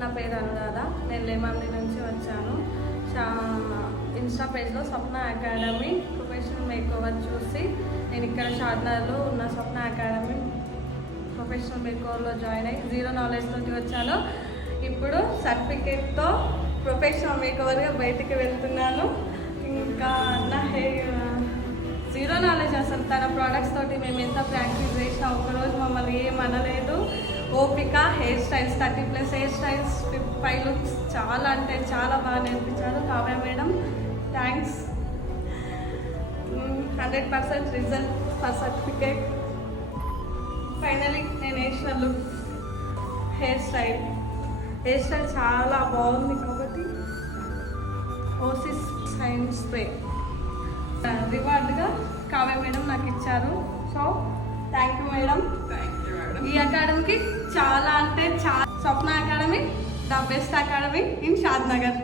నా పేరు అనురాధ, నేను లేమాండి నుంచి వచ్చాను. ఇన్స్టా పేజ్లో స్వప్న అకాడమీ ప్రొఫెషనల్ మేకోవర్ చూసి నేను ఇక్కడ షాద్నగర్లో ఉన్న స్వప్న అకాడమీ ప్రొఫెషనల్ మేకోవర్లో జాయిన్ అయ్యి 0 నాలెడ్జ్ తోటి వచ్చాను. ఇప్పుడు సర్టిఫికేట్తో ప్రొఫెషనల్ మేకోవర్గా బయటికి వెళ్తున్నాను. ఇంకా నా జీరో నాలెడ్జ్ అసలు తన ప్రోడక్ట్స్ తోటి మేము ఎంత ప్రాక్టీస్ చేసినా ఒకరోజు మమ్మల్ని ఏమనలేదు. ఓపిక, hair styles 30+ hair styles, 5 looks చాలా అంటే చాలా బాగా నేర్పించారు Kavya madam. Thanks. 100% result for certificate. Finally నేను వేసిన లుక్, హెయిర్ స్టైల్ చాలా బాగుంది కాబట్టి ఓసిస్ సైన్స్ స్ప్రే రివార్డ్గా కావ్య మేడం నాకు ఇచ్చారు. So thank you madam. ఈ అకాడమీకి చాలా అంటే చాలా, Swapna academy the best academy in Shadnagar.